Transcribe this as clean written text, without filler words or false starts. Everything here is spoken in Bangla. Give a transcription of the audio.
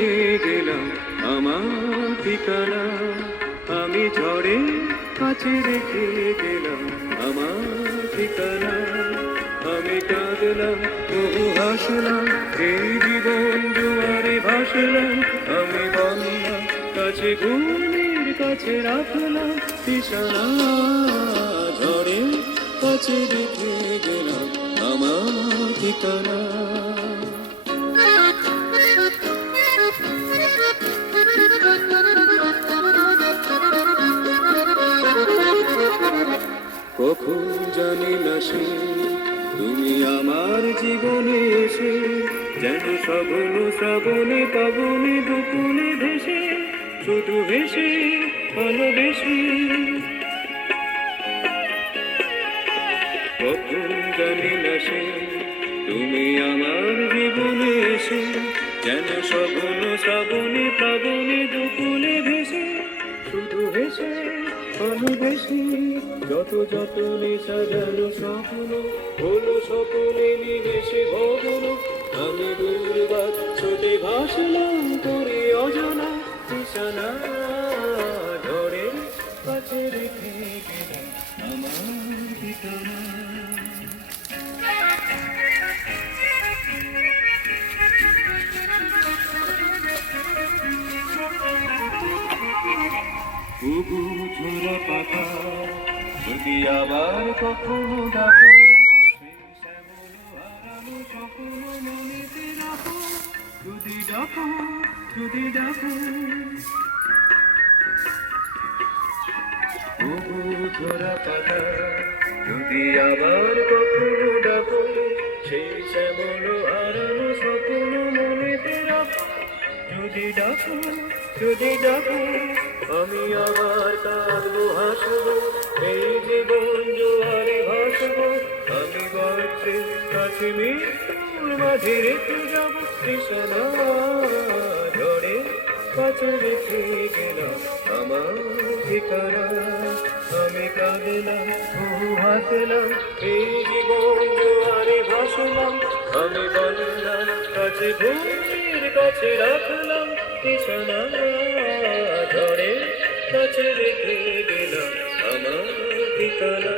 রেখে গেলাম আমার ঠিকানা, আমি ঝড়ের কাছে রেখে গেলাম আমার ঠিকানা। আমি কাঁদলাম তবু হাসলাম, এই জীবন জোয়ারে ভাসলাম। আমি বন্যার কাছে ঘূর্ণির কাছে রাখলাম নিশানা, ঝড়ের কাছে রেখে গেলাম আমার ঠিকানা। কখন জানি না সে তুমি আমার জীবনে এসে, যেন শ্রাবণ শ্রাবণে পাবনে দুপুরে ভেসে, শুধু ভেসে ভালোবেসে। কখন জানি না সে তুমি আমার জীবনে এসে, যেন শ্রাবণ শ্রাবণে পাবনে দুপুরে ভেসে, শুধু ভেসে ভালোবেসে। যত যতনে সাজানো স্বপ্ন হলো স্বপ্নে নিমেষে ভগ্ন, আমি দুর্বার ছোটে ভাসলাম করে অজানা নিশানা, ঝড়ের কাছে রেখে গেলাম আমার ঠিকানা। তবু ঝোরা পাতা যদি আবার কখনো ডাকো, সেই শ্যামল হারানো স্বপ্ন মনেতে রাখো। যদি ডাকো, যদি ডাকো, তবু ঝোরা পাতা যদি আবার কখনো ডাকো, সেই শ্যামল হারানো স্বপ্ন মনেতে রাখো। যদি ডাকো, যদি ডাকো, আমি আবার কাঁদবো হাসবো, এই জীবন জোয়ারে ভাসবো। আমি গর্তের কাছে মৃত্যুর মাঝে রেখে যাবো নিশানা, ঝড়ে কাছে রেখে গেলাম আমার ঠিকানা। আমি কাঁদলাম বহু হাসলাম, এই জীবন জোয়ারে ভাসলাম। আমি বললাম কাছে ভূমির কাছে রাখলাম নিশানা, ঝড়ে কাছে রেখে গেলাম আমার ঠিকানা।